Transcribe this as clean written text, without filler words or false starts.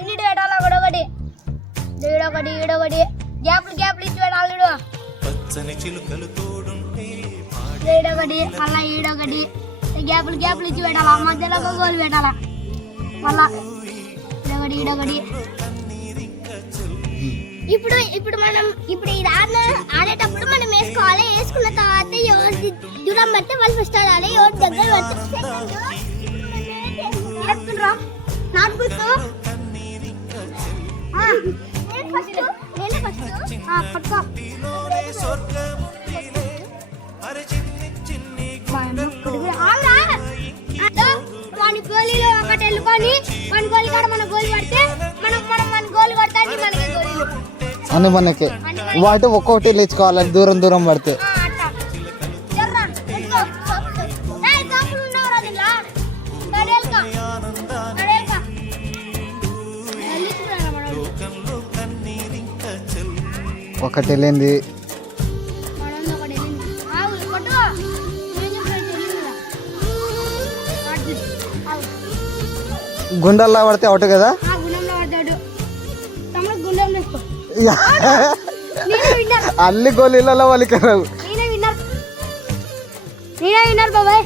అన్నిటి పెట్టాలి ఒకటి ఈడొకటి ఈడొకటి గ్యాప్లు ఇచ్చి పెట్టాలి ఈడొకటి మళ్ళా ఈడొకటి గ్యాప్లు ఇచ్చి పెట్టాలా మధ్యలో ఒక గోల్ పెట్టాలా మళ్ళా ఈడొకటి ఇప్పుడు మనం ఇప్పుడు ఇది ఆడేటప్పుడు మనం వేసుకోవాలి. వేసుకున్న తర్వాత ఎవరి దూరం పడితే వాళ్ళు ఫస్ట్ ఆడాలి. ఎవరి దగ్గర పడితే నాకు గుర్తు వాని గోళీలో ఒకటి వెళ్ళుకొని మన గోళీ కాడ మన గోళీ పడితే మనం మన గోళీ కొడతాది మనకి గోళీలు అని మనకి వాటి ఒక్కొక్కటి లేచుకోవాలి దూరం దూరం పడితే. ఒకటి వెళ్ళింది గుండెల్లో పడితే అవుట్ కదా. అల్లి గోళీలలో వలికరావు. బాబాయ్.